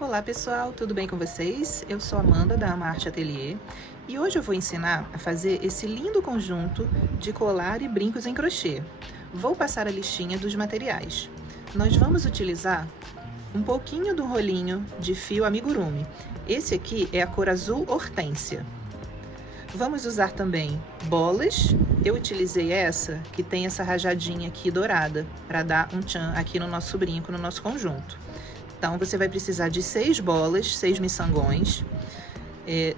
Olá pessoal, tudo bem com vocês? Eu sou Amanda da Ama Arte Atelier e hoje eu vou ensinar a fazer esse lindo conjunto de colar e brincos em crochê. Vou passar a listinha dos materiais. Nós vamos utilizar um pouquinho do rolinho de fio amigurumi. Esse aqui é a cor azul hortênsia. Vamos usar também bolas. Eu utilizei essa que tem essa rajadinha aqui dourada para dar um tchan aqui no nosso brinco, no nosso conjunto. Então, você vai precisar de 6 bolas, 6 miçangões,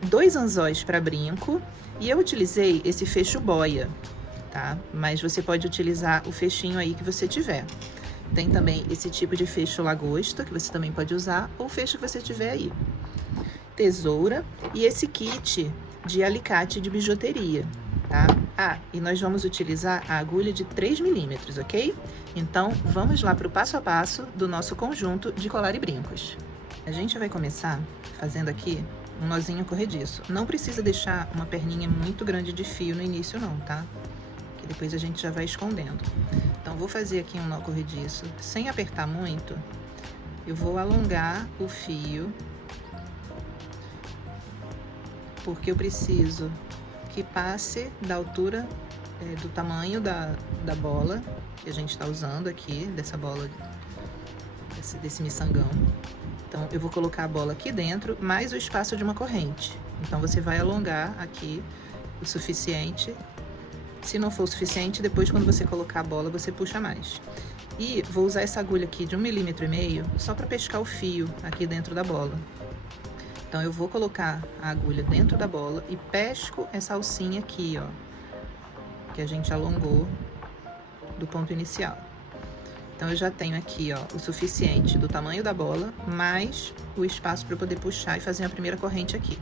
2 anzóis para brinco, e eu utilizei esse fecho boia, tá? Mas você pode utilizar o fechinho aí que você tiver. Tem também esse tipo de fecho lagosta, que você também pode usar, ou o fecho que você tiver aí. Tesoura e esse kit de alicate de bijuteria, tá? Ah, e nós vamos utilizar a agulha de 3 milímetros, ok? Então, vamos lá para o passo a passo do nosso conjunto de colar e brincos. A gente vai começar fazendo aqui um nozinho corrediço. Não precisa deixar uma perninha muito grande de fio no início não, tá? Que depois a gente já vai escondendo. Então, vou fazer aqui um nó corrediço. Sem apertar muito, eu vou alongar o fio, porque eu preciso que passe da altura do tamanho da bola que a gente está usando aqui, dessa bola, desse miçangão. Então, eu vou colocar a bola aqui dentro, mais o espaço de uma corrente. Então, você vai alongar aqui o suficiente. Se não for o suficiente, depois quando você colocar a bola, você puxa mais. E vou usar essa agulha aqui de 1,5 mm só para pescar o fio aqui dentro da bola. Então, eu vou colocar a agulha dentro da bola e pesco essa alcinha aqui, ó, que a gente alongou do ponto inicial. Então, eu já tenho aqui, ó, o suficiente do tamanho da bola, mais o espaço para eu poder puxar e fazer a primeira corrente aqui.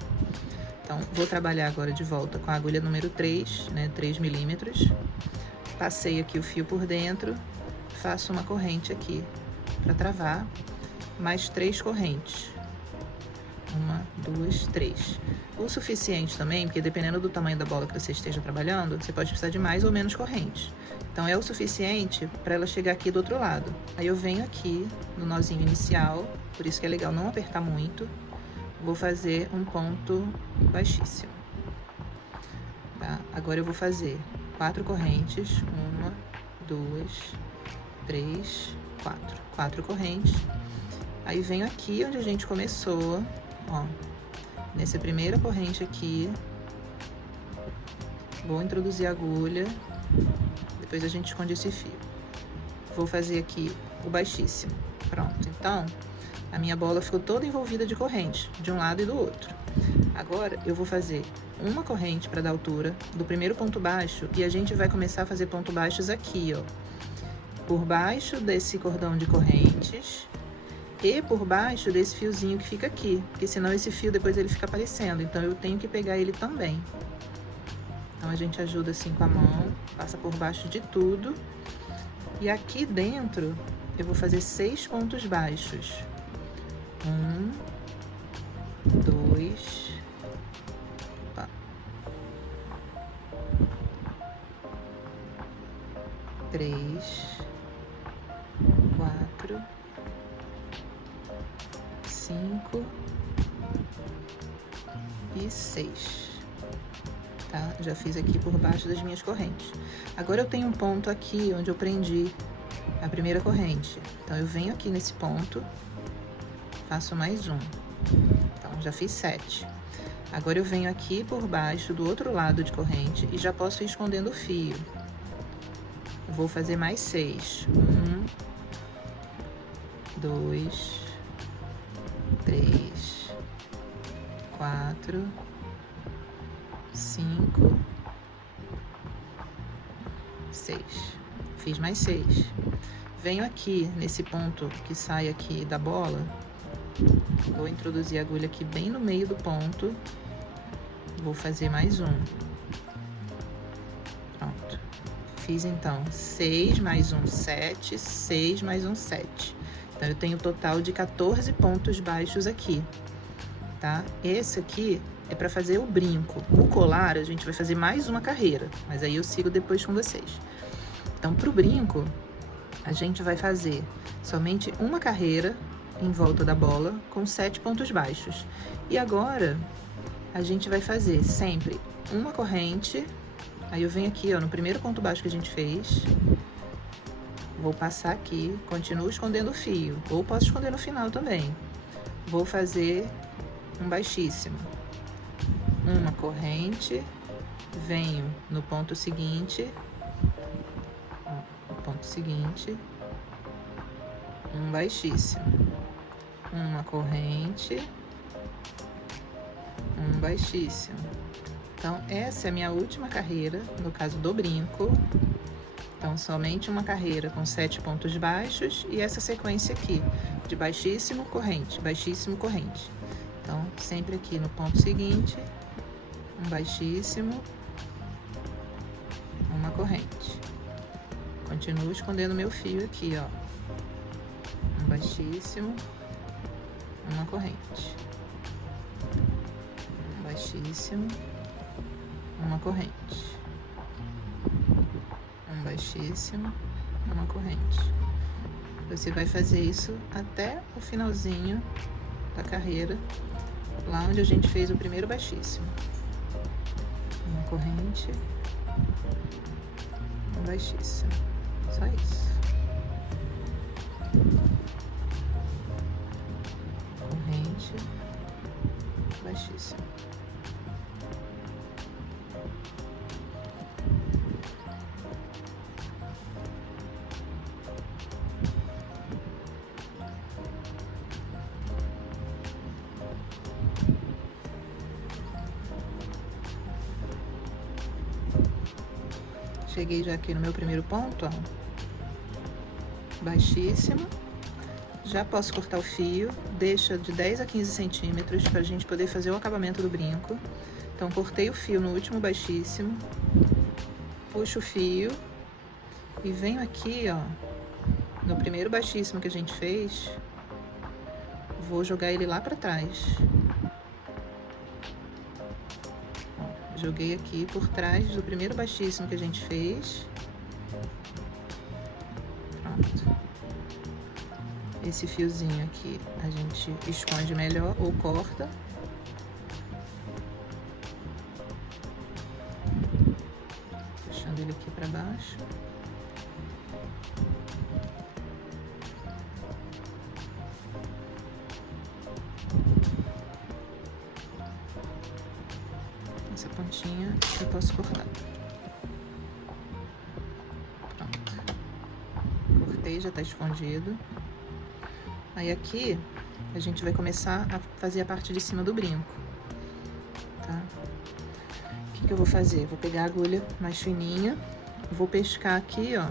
Então, vou trabalhar agora de volta com a agulha número 3, né, 3 milímetros. Passei aqui o fio por dentro, faço uma corrente aqui para travar, mais 3 correntes. 1, 2, 3. O suficiente também, porque dependendo do tamanho da bola que você esteja trabalhando, você pode precisar de mais ou menos correntes. Então, é o suficiente para ela chegar aqui do outro lado. Aí, eu venho aqui no nozinho inicial, por isso que é legal não apertar muito. Vou fazer um ponto baixíssimo. Tá? Agora, eu vou fazer 4 correntes. 1, 2, 3, 4. 4 correntes. Aí, venho aqui onde a gente começou. Ó, nessa primeira corrente aqui, vou introduzir a agulha, depois a gente esconde esse fio. Vou fazer aqui o baixíssimo. Pronto, então, a minha bola ficou toda envolvida de corrente, de um lado e do outro. Agora, eu vou fazer uma corrente para dar altura do primeiro ponto baixo e a gente vai começar a fazer pontos baixos aqui, ó, por baixo desse cordão de correntes e por baixo desse fiozinho que fica aqui, porque senão esse fio depois ele fica aparecendo, então eu tenho que pegar ele também. Então, a gente ajuda assim com a mão, passa por baixo de tudo. E aqui dentro, eu vou fazer 6 pontos baixos. 1, 2, 3, 4, 5 e 6, tá? Já fiz aqui por baixo das minhas correntes. Agora, eu tenho um ponto aqui onde eu prendi a primeira corrente. Então, eu venho aqui nesse ponto, faço mais um. Então, já fiz 7. Agora, eu venho aqui por baixo do outro lado de corrente e já posso ir escondendo o fio. Eu vou fazer mais 6. 1, 2, 3, 4, 5, 6. Fiz mais 6. Venho aqui nesse ponto que sai aqui da bola. Vou introduzir a agulha aqui bem no meio do ponto. Vou fazer mais um. Pronto. Fiz então 6 mais um, 7, 6 mais um, 7. Então, eu tenho um total de 14 pontos baixos aqui, tá? Esse aqui é para fazer o brinco. O colar, a gente vai fazer mais uma carreira, mas aí eu sigo depois com vocês. Então, pro brinco, a gente vai fazer somente uma carreira em volta da bola com 7 pontos baixos. E agora a gente vai fazer sempre uma corrente. Aí eu venho aqui, ó, no primeiro ponto baixo que a gente fez, vou passar aqui, continuo escondendo o fio, ou posso esconder no final também. Vou fazer um baixíssimo, uma corrente, venho no ponto seguinte, ó, no ponto seguinte, um baixíssimo, uma corrente, um baixíssimo. Então, essa é a minha última carreira, no caso do brinco. Então, somente uma carreira com 7 pontos baixos e essa sequência aqui, de baixíssimo, corrente, baixíssimo, corrente. Então, sempre aqui no ponto seguinte, um baixíssimo, uma corrente. Continuo escondendo meu fio aqui, ó. Um baixíssimo, uma corrente. Um baixíssimo, uma corrente. Um baixíssimo, uma corrente. Você vai fazer isso até o finalzinho da carreira, lá onde a gente fez o primeiro baixíssimo. Uma corrente, um baixíssimo. Só isso. Corrente, baixíssimo. Cheguei já aqui no meu primeiro ponto, ó. Baixíssimo. Já posso cortar o fio, deixa de 10 a 15 centímetros pra gente poder fazer o acabamento do brinco. Então, cortei o fio no último baixíssimo, puxo o fio e venho aqui, ó, no primeiro baixíssimo que a gente fez, vou jogar ele lá pra trás. Joguei aqui por trás do primeiro baixíssimo que a gente fez. Pronto. Esse fiozinho aqui a gente esconde melhor ou corta. Puxando ele aqui pra baixo. Essa pontinha eu posso cortar. Pronto. Cortei, já tá escondido. Aí aqui a gente vai começar a fazer a parte de cima do brinco, tá? O que eu vou fazer? Vou pegar a agulha mais fininha, vou pescar aqui, ó.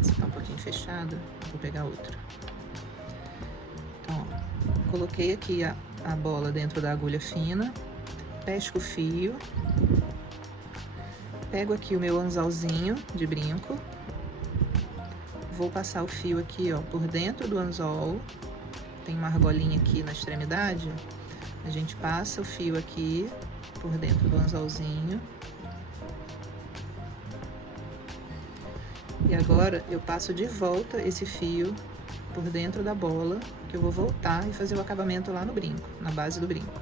Esse tá um pouquinho fechado, vou pegar outra. Então, ó, coloquei aqui a bola dentro da agulha fina, pesco o fio. Pego aqui o meu anzolzinho de brinco, vou passar o fio aqui, ó, por dentro do anzol, tem uma argolinha aqui na extremidade, a gente passa o fio aqui por dentro do anzolzinho. E agora eu passo de volta esse fio por dentro da bola, que eu vou voltar e fazer o acabamento lá no brinco, na base do brinco.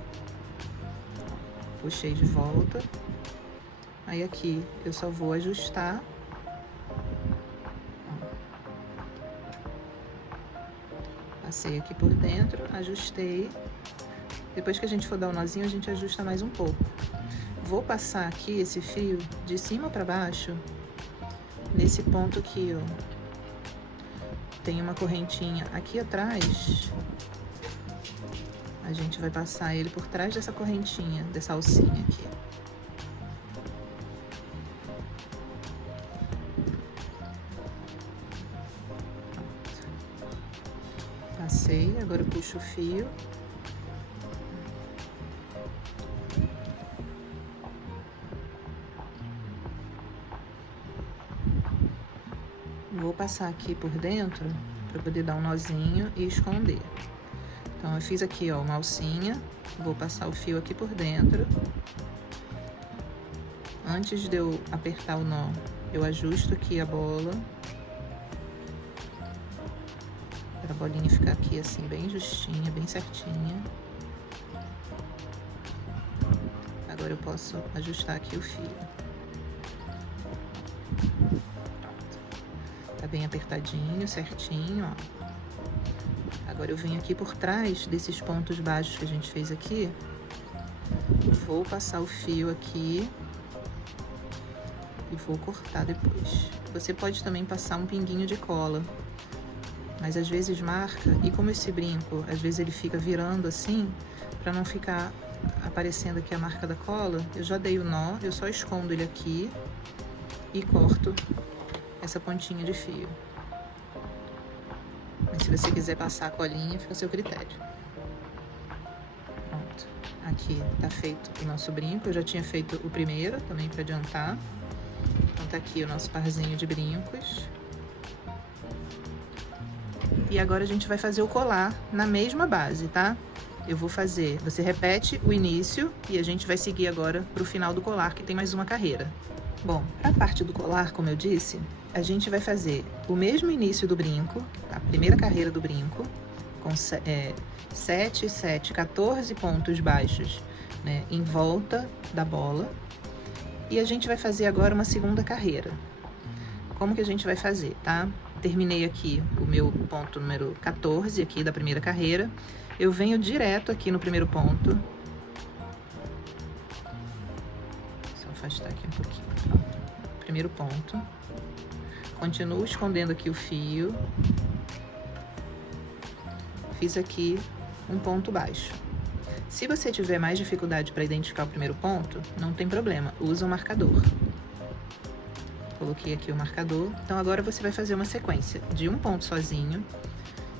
Puxei de volta. Aí aqui eu só vou ajustar. Passei aqui por dentro, ajustei. Depois que a gente for dar o nozinho, a gente ajusta mais um pouco. Vou passar aqui esse fio de cima para baixo, nesse ponto aqui, ó. Tem uma correntinha aqui atrás. A gente vai passar ele por trás dessa correntinha, dessa alcinha aqui. Passei, agora eu puxo o fio. Vou passar aqui por dentro para poder dar um nozinho e esconder. Então, eu fiz aqui, ó, uma alcinha. Vou passar o fio aqui por dentro. Antes de eu apertar o nó, eu ajusto aqui a bola, para a bolinha ficar aqui assim, bem justinha, bem certinha. Agora eu posso ajustar aqui o fio. Tá bem apertadinho, certinho, ó. Agora eu venho aqui por trás desses pontos baixos que a gente fez aqui. Vou passar o fio aqui e vou cortar depois. Você pode também passar um pinguinho de cola, mas às vezes marca, e como esse brinco, às vezes ele fica virando assim, para não ficar aparecendo aqui a marca da cola, eu já dei o nó, eu só escondo ele aqui e corto essa pontinha de fio. Mas se você quiser passar a colinha, fica a seu critério. Pronto. Aqui tá feito o nosso brinco. Eu já tinha feito o primeiro também para adiantar. Então tá aqui o nosso parzinho de brincos. E agora a gente vai fazer o colar na mesma base, tá? Eu vou fazer, você repete o início e a gente vai seguir agora pro final do colar, que tem mais uma carreira. Bom, para a parte do colar, como eu disse, a gente vai fazer o mesmo início do brinco, a primeira carreira do brinco, com 7, 7, 14 pontos baixos, né, em volta da bola. E a gente vai fazer agora uma segunda carreira. Como que a gente vai fazer, tá? Terminei aqui o meu ponto número 14 aqui da primeira carreira. Eu venho direto aqui no primeiro ponto. Só afastar aqui um pouquinho. Pronto. Primeiro ponto. Continuo escondendo aqui o fio. Fiz aqui um ponto baixo. Se você tiver mais dificuldade para identificar o primeiro ponto, não tem problema, usa um marcador. Coloquei aqui o marcador. Então agora você vai fazer uma sequência de um ponto sozinho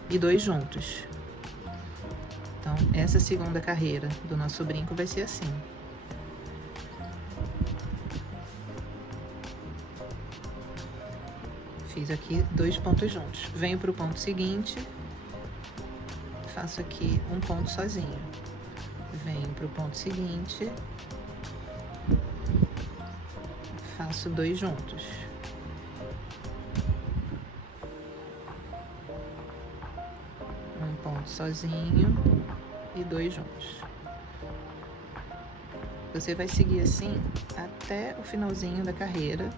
e 2 juntos. Então essa segunda carreira do nosso brinco vai ser assim. Fiz aqui 2 pontos juntos. Venho para o ponto seguinte, faço aqui um ponto sozinho. Venho para o ponto seguinte, faço 2 juntos. Um ponto sozinho e 2 juntos. Você vai seguir assim até o finalzinho da carreira,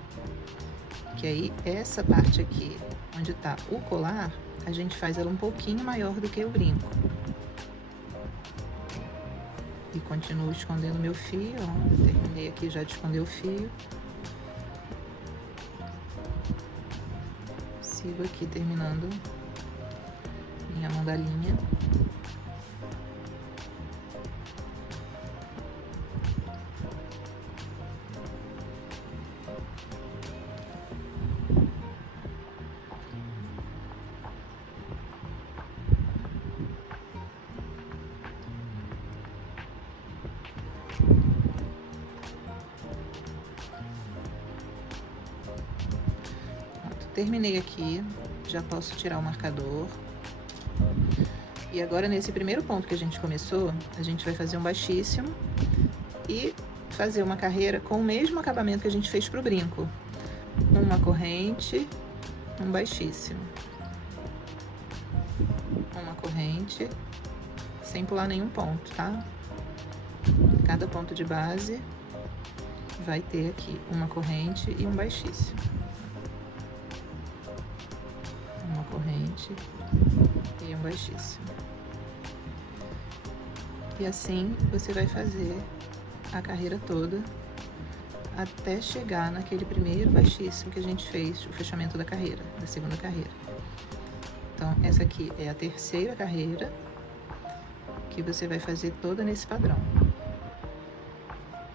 que aí essa parte aqui, onde tá o colar, a gente faz ela um pouquinho maior do que o brinco. E continuo escondendo meu fio, ó. Terminei aqui já de esconder o fio. Sigo aqui terminando minha mandalinha. Terminei aqui, já posso tirar o marcador. E agora nesse primeiro ponto que a gente começou, a gente vai fazer um baixíssimo e fazer uma carreira com o mesmo acabamento que a gente fez pro brinco. Uma corrente, um baixíssimo. Uma corrente, sem pular nenhum ponto, tá? Cada ponto de base vai ter aqui uma corrente e um baixíssimo. Uma corrente e um baixíssimo. E assim você vai fazer a carreira toda até chegar naquele primeiro baixíssimo que a gente fez, o fechamento da carreira, da segunda carreira. Então, essa aqui é a terceira carreira que você vai fazer toda nesse padrão,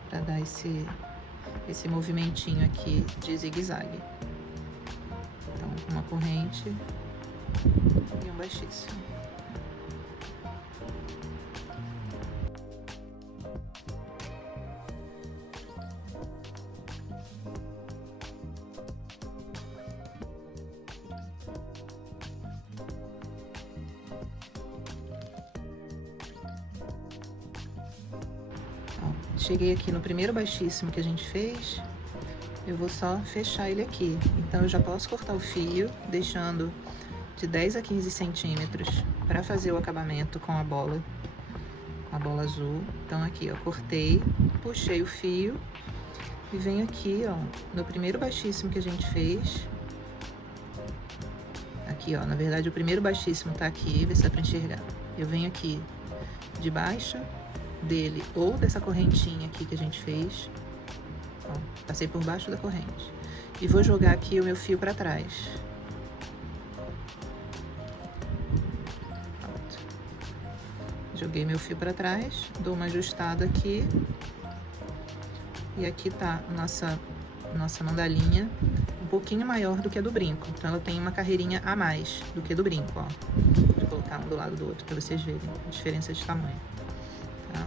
para dar esse movimentinho aqui de zigue-zague. Então, uma corrente e um baixíssimo. Cheguei aqui no primeiro baixíssimo que a gente fez, eu vou só fechar ele aqui. Então, eu já posso cortar o fio, deixando de 10 a 15 centímetros para fazer o acabamento com a bola azul. Então, aqui, ó, cortei, puxei o fio e venho aqui, ó, no primeiro baixíssimo que a gente fez. Aqui, ó, na verdade, o primeiro baixíssimo tá aqui, vê se dá pra enxergar. Eu venho aqui debaixo dele, ou dessa correntinha aqui que a gente fez. Ó, passei por baixo da corrente. E vou jogar aqui o meu fio pra trás. Pronto. Joguei meu fio pra trás, dou uma ajustada aqui. E aqui tá a nossa mandalinha, um pouquinho maior do que a do brinco. Então, ela tem uma carreirinha a mais do que a do brinco, ó. Vou colocar um do lado do outro pra vocês verem a diferença de tamanho, tá?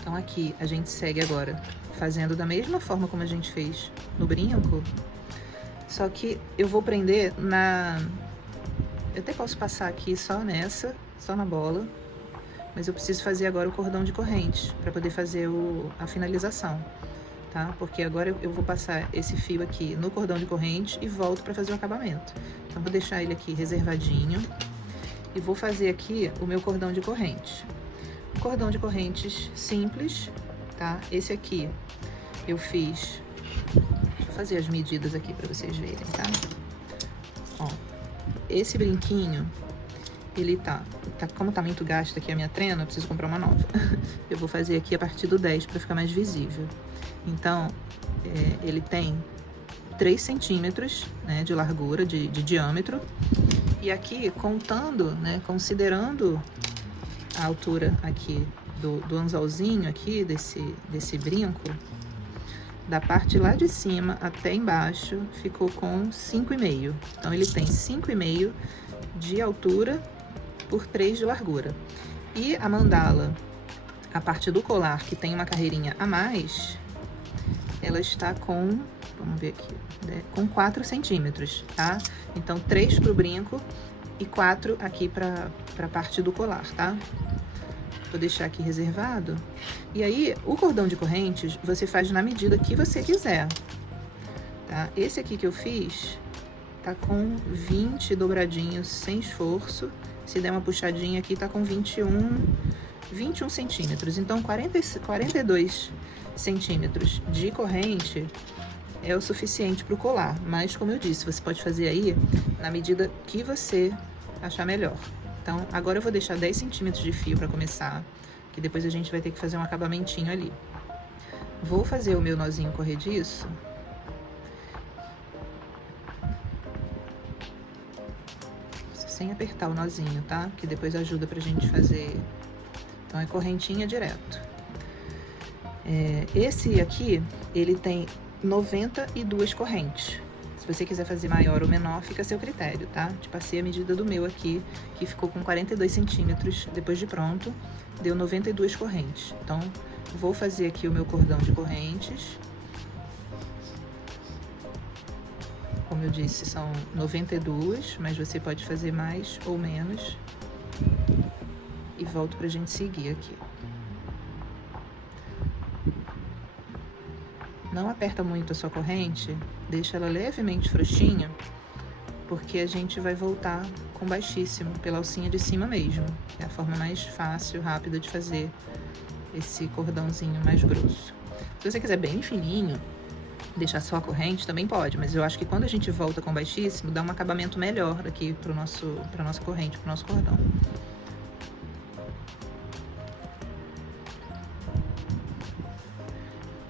Então, aqui a gente segue agora fazendo da mesma forma como a gente fez no brinco, só que eu vou prender na... Eu até posso passar aqui só nessa, só na bola, mas eu preciso fazer agora o cordão de corrente para poder fazer a finalização, tá? Porque agora eu vou passar esse fio aqui no cordão de corrente e volto para fazer o acabamento. Então, vou deixar ele aqui reservadinho e vou fazer aqui o meu cordão de corrente. Cordão de correntes simples, tá? Esse aqui eu fiz... Vou fazer as medidas aqui para vocês verem, tá? Ó, esse brinquinho, ele tá como tá muito gasto aqui a minha trena, eu preciso comprar uma nova. Eu vou fazer aqui a partir do 10 para ficar mais visível. Então, ele tem 3 centímetros, né, de largura, de diâmetro. E aqui, contando, né, considerando a altura aqui do anzolzinho aqui, desse brinco, da parte lá de cima até embaixo, ficou com 5,5. Então, ele tem 5,5 de altura por 3 de largura. E a mandala, a parte do colar, que tem uma carreirinha a mais, ela está com, vamos ver aqui, né, com 4 centímetros, tá? Então, 3 pro brinco e 4 aqui pra parte do colar, tá? Vou deixar aqui reservado. E aí, o cordão de correntes, você faz na medida que você quiser, tá? Esse aqui que eu fiz tá com 20 dobradinhos sem esforço. Se der uma puxadinha aqui, tá com 21 centímetros. Então, 42 centímetros de corrente é o suficiente para o colar. Mas, como eu disse, você pode fazer aí na medida que você achar melhor. Então, agora eu vou deixar 10 centímetros de fio para começar, que depois a gente vai ter que fazer um acabamentinho ali. Vou fazer o meu nozinho corrediço. Sem apertar o nozinho, tá? Que depois ajuda pra gente fazer. Então, é correntinha direto. Esse aqui, ele tem 92 correntes. Se você quiser fazer maior ou menor, fica a seu critério, tá? Te passei a medida do meu aqui, que ficou com 42 centímetros depois de pronto. Deu 92 correntes. Então, vou fazer aqui o meu cordão de correntes. Como eu disse, são 92, mas você pode fazer mais ou menos. E volto pra gente seguir aqui. Não aperta muito a sua corrente, deixa ela levemente frouxinha, porque a gente vai voltar com baixíssimo, pela alcinha de cima mesmo. É a forma mais fácil, rápida de fazer esse cordãozinho mais grosso. Se você quiser bem fininho, deixar só a corrente, também pode, mas eu acho que quando a gente volta com baixíssimo, dá um acabamento melhor aqui pra nossa corrente, pro nosso cordão.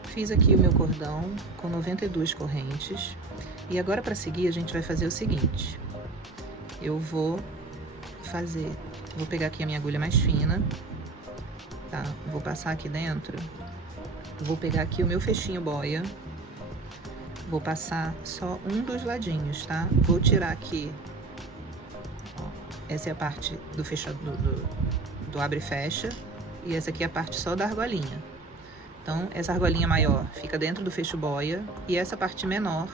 Fiz aqui o meu cordão com 92 correntes. E agora, para seguir, a gente vai fazer o seguinte. Eu vou pegar aqui a minha agulha mais fina, tá? Vou passar aqui dentro. Vou pegar aqui o meu fechinho boia. Vou passar só um dos ladinhos, tá? Vou tirar aqui, ó, essa é a parte do fechado, do abre e fecha. E essa aqui é a parte só da argolinha. Então, essa argolinha maior fica dentro do fecho boia. E essa parte menor,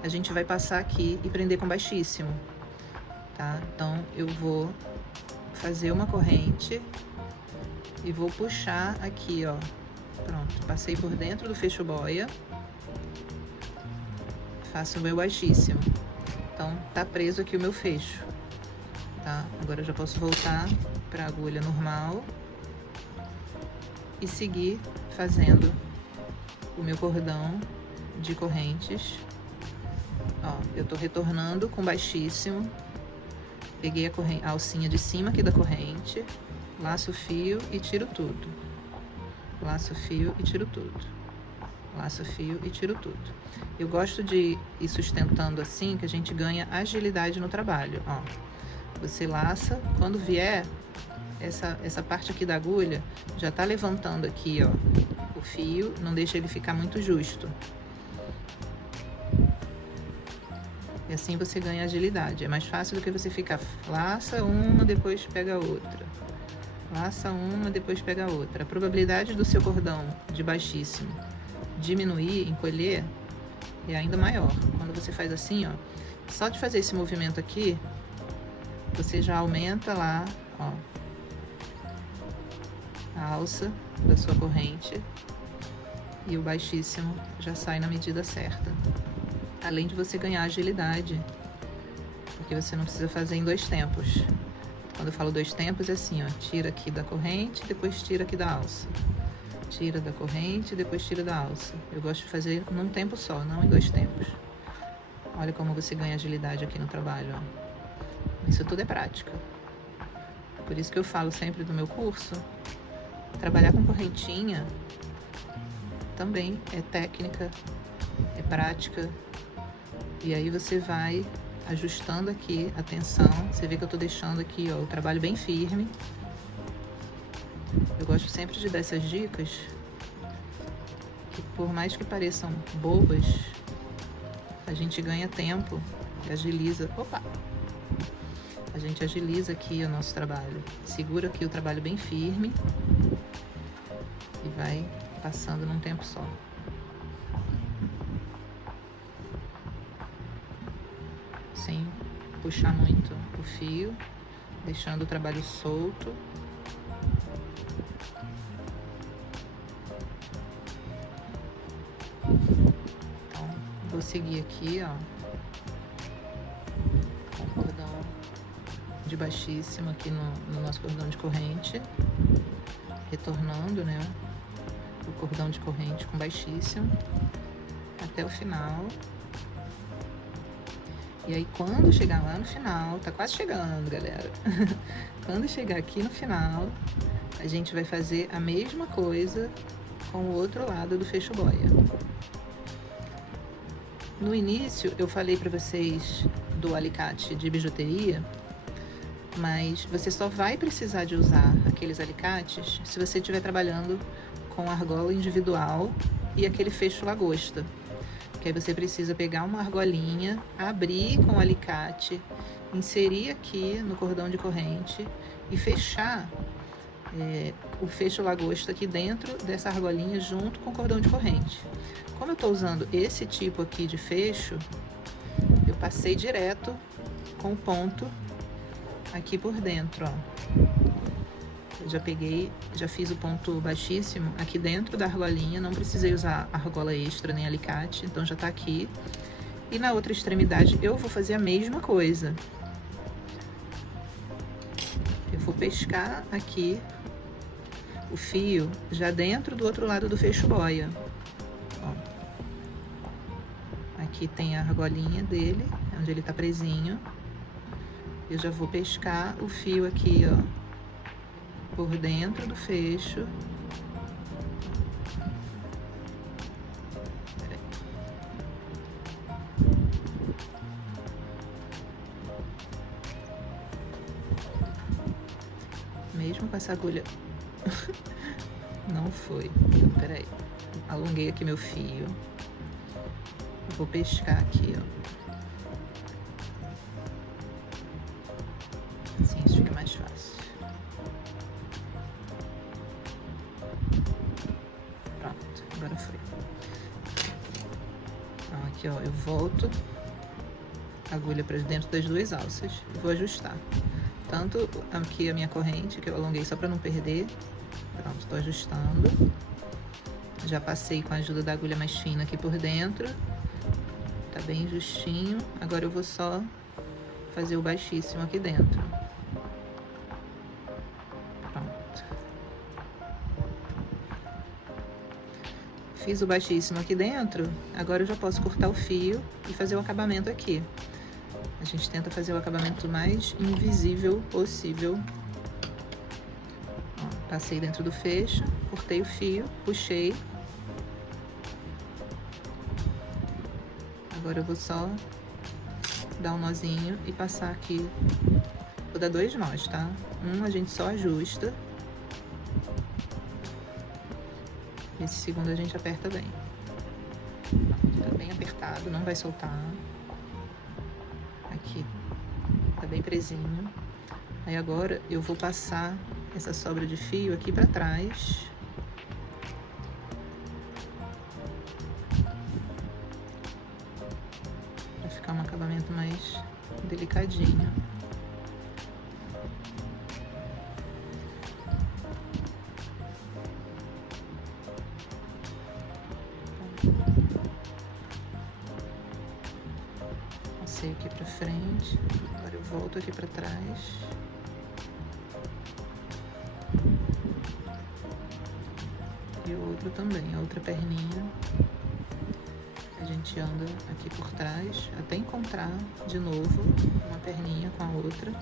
a gente vai passar aqui e prender com baixíssimo, tá? Então, eu vou fazer uma corrente e vou puxar aqui, ó. Pronto, passei por dentro do fecho boia. faço o meu baixíssimo. Então, tá preso aqui o meu fecho, tá? Agora eu já posso voltar para a agulha normal e seguir fazendo o meu cordão de correntes. Ó, eu tô retornando com baixíssimo, peguei a alcinha de cima aqui da corrente, laço o fio e tiro tudo. Laço o fio e tiro tudo. Laço o fio e tiro tudo. Eu gosto de ir sustentando assim, que a gente ganha agilidade no trabalho, ó. Você laça, quando vier, essa parte aqui da agulha já tá levantando aqui, ó, o fio, não deixa ele ficar muito justo. E assim você ganha agilidade. É mais fácil do que você ficar, laça uma, depois pega a outra. Laça uma, depois pega a outra. A probabilidade do seu cordão de baixíssimo diminuir, encolher, é ainda maior. Quando você faz assim, ó, só de fazer esse movimento aqui, você já aumenta lá, ó, a alça da sua corrente e o baixíssimo já sai na medida certa. Além de você ganhar agilidade, porque você não precisa fazer em 2 tempos. Quando eu falo 2 tempos, é assim, ó, tira aqui da corrente, depois tira aqui da alça. Tira da corrente, depois tira da alça. Eu gosto de fazer num tempo só, não em 2 tempos. Olha como você ganha agilidade aqui no trabalho, ó. Isso tudo é prática. Por isso que eu falo sempre do meu curso, trabalhar com correntinha também é técnica, é prática. E aí você vai ajustando aqui a tensão. Você vê que eu tô deixando aqui, ó, o trabalho bem firme. Eu gosto sempre de dar essas dicas, que por mais que pareçam bobas, a gente ganha tempo e agiliza. Opa! A gente agiliza aqui o nosso trabalho. Segura aqui o trabalho bem firme e vai passando num tempo só. Sem puxar muito o fio, deixando o trabalho solto. Então, vou seguir aqui, ó, com o cordão de baixíssimo aqui no nosso cordão de corrente, retornando, né, o cordão de corrente com baixíssimo até o final. E aí quando chegar lá no final, tá quase chegando, galera. Quando chegar aqui no final, a gente vai fazer a mesma coisa com o outro lado do fecho boia. No início eu falei para vocês do alicate de bijuteria, mas você só vai precisar de usar aqueles alicates se você estiver trabalhando com argola individual e aquele fecho lagosta. Que aí você precisa pegar uma argolinha, abrir com o alicate, inserir aqui no cordão de corrente e fechar o fecho lagosta aqui dentro dessa argolinha junto com o cordão de corrente. Como eu estou usando esse tipo aqui de fecho, eu passei direto com o ponto aqui por dentro, ó. Eu já peguei, já fiz o ponto baixíssimo aqui dentro da argolinha, não precisei usar argola extra nem alicate, então já tá aqui. E na outra extremidade eu vou fazer a mesma coisa. Eu vou pescar aqui o fio já dentro do outro lado do fecho boia. Ó. Aqui tem a argolinha dele, onde ele tá presinho. Eu já vou pescar o fio aqui, ó, por dentro do fecho. Peraí. Mesmo com essa agulha não foi. Então, peraí. Alonguei aqui meu fio. Vou pescar aqui, ó. Assim isso fica mais fácil. Pronto, agora foi. Então, aqui, ó, eu volto a agulha para dentro das 2 alças e vou ajustar. Tanto aqui a minha corrente, que eu alonguei só para não perder. Pronto, tô ajustando. Já passei com a ajuda da agulha mais fina aqui por dentro. tá bem justinho. Agora eu vou só fazer o baixíssimo aqui dentro. Pronto. Fiz o baixíssimo aqui dentro, agora eu já posso cortar o fio e fazer o acabamento aqui. A gente tenta fazer o acabamento mais invisível possível. Ó, passei dentro do fecho, cortei o fio, puxei. Agora eu vou só dar um nozinho e passar aqui. Vou dar 2 nós, tá? Um a gente só ajusta. Esse segundo a gente aperta bem. Tá bem apertado, não vai soltar. Aqui. Tá bem presinho. Aí agora eu vou passar essa sobra de fio aqui pra trás. Pra ficar um acabamento mais delicadinho. Passei aqui pra frente, agora eu volto aqui pra trás. E o outro também, a outra perninha. A gente anda aqui por trás até encontrar de novo uma perninha com a outra.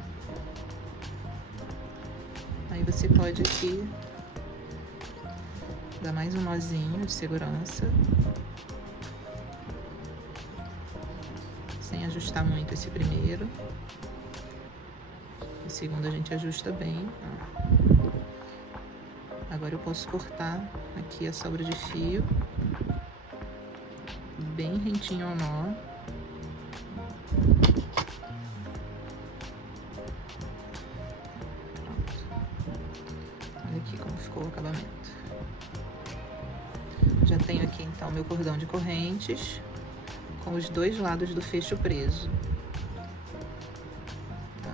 Aí você pode aqui dar mais um nozinho de segurança. Sem ajustar muito esse primeiro. O segundo a gente ajusta bem. Ó. Agora eu posso cortar aqui a sobra de fio. Bem rentinho ao nó. Pronto. Olha aqui como ficou o acabamento. Já tenho aqui então meu cordão de correntes com os 2 lados do fecho preso. Tá?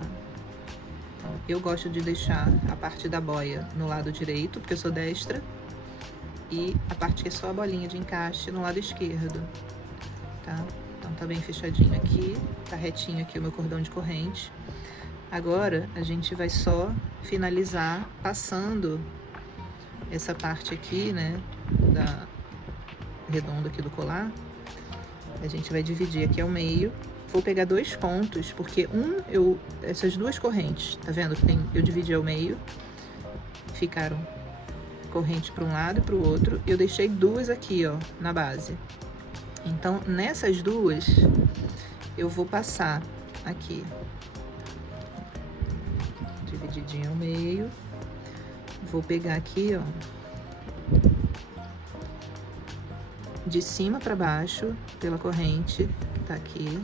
Então, eu gosto de deixar a parte da boia no lado direito, porque eu sou destra, e a parte que é só a bolinha de encaixe no lado esquerdo. Tá? Então tá bem fechadinho aqui, tá retinho aqui o meu cordão de corrente. Agora a gente vai só finalizar passando essa parte aqui, né, da redonda aqui do colar. A gente vai dividir aqui ao meio. Vou pegar 2 pontos, porque essas 2 correntes, tá vendo? Eu dividi ao meio, ficaram corrente para um lado e para o outro. Eu deixei 2 aqui, ó, na base. Então, nessas 2, eu vou passar aqui, divididinho ao meio. Vou pegar aqui, ó, de cima para baixo, pela corrente que tá aqui.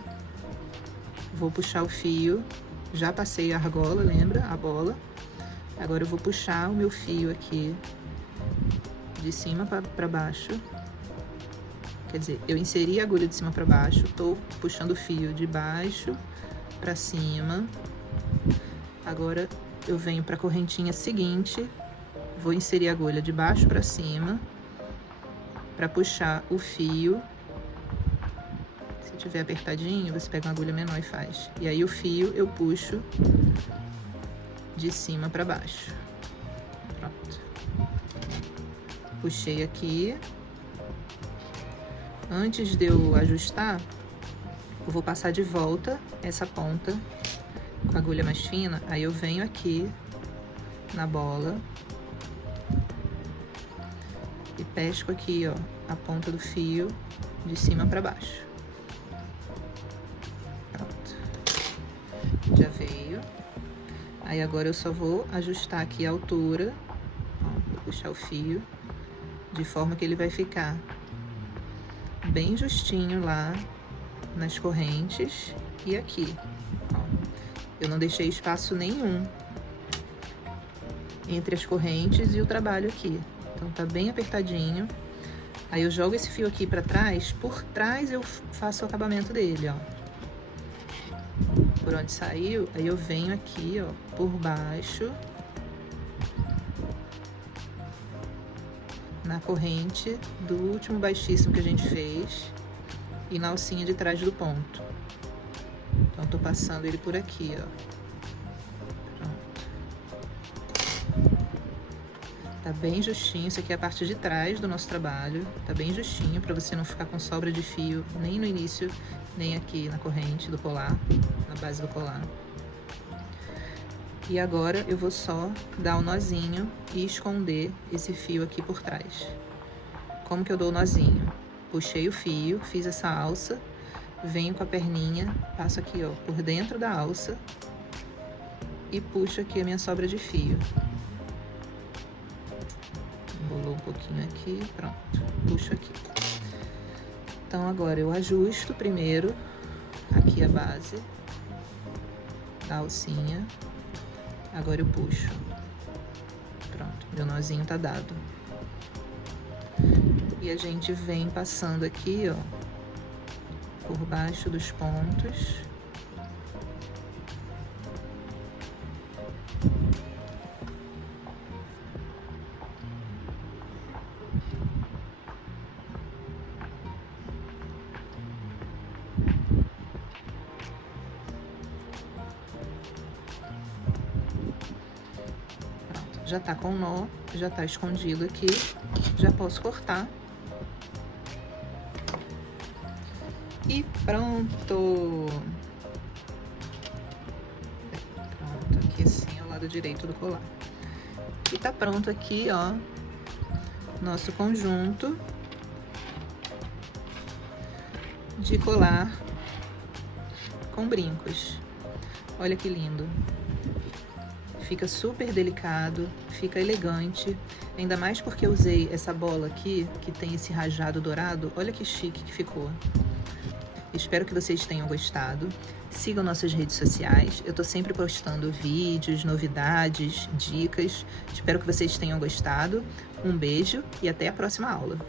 Vou puxar o fio, já passei a argola, lembra? A bola. Agora eu vou puxar o meu fio aqui, de cima para baixo. Quer dizer, eu inseri a agulha de cima para baixo, tô puxando o fio de baixo para cima. Agora eu venho para a correntinha seguinte, vou inserir a agulha de baixo para cima, para puxar o fio. Se tiver apertadinho, você pega uma agulha menor e faz. E aí o fio eu puxo de cima para baixo. Pronto. Puxei aqui. Antes de eu ajustar, eu vou passar de volta essa ponta com a agulha mais fina. Aí eu venho aqui na bola e pesco aqui, ó, a ponta do fio de cima para baixo. Pronto. Já veio. Aí agora eu só vou ajustar aqui a altura. Ó, vou puxar o fio de forma que ele vai ficar bem justinho lá nas correntes e aqui. Ó, eu não deixei espaço nenhum entre as correntes e o trabalho aqui. Então tá bem apertadinho. Aí eu jogo esse fio aqui pra trás, por trás eu faço o acabamento dele, ó. Por onde saiu, aí eu venho aqui, ó, por baixo, na corrente do último baixíssimo que a gente fez. e na alcinha de trás do ponto. Então, tô passando ele por aqui, ó. Pronto. Tá bem justinho, isso aqui é a parte de trás do nosso trabalho. Tá bem justinho, pra você não ficar com sobra de fio, nem no início, nem aqui na corrente do colar, na base do colar. E agora eu vou só dar o nozinho e esconder esse fio aqui por trás. Como que eu dou o nozinho? Puxei o fio, fiz essa alça, venho com a perninha, passo aqui, ó, por dentro da alça e puxo aqui a minha sobra de fio. Enrolou um pouquinho aqui, pronto, puxo aqui. Então agora eu ajusto primeiro aqui a base da alcinha. Agora eu puxo. Pronto, meu nozinho tá dado. E a gente vem passando aqui, ó, por baixo dos pontos. Já tá com nó, já tá escondido aqui, já posso cortar. E pronto! Pronto, aqui assim, ao lado direito do colar. E tá pronto aqui, ó, nosso conjunto de colar com brincos. Olha que lindo! Fica super delicado, fica elegante, ainda mais porque eu usei essa bola aqui, que tem esse rajado dourado. Olha que chique que ficou. Espero que vocês tenham gostado. Sigam nossas redes sociais, eu tô sempre postando vídeos, novidades, dicas. Espero que vocês tenham gostado. Um beijo e até a próxima aula.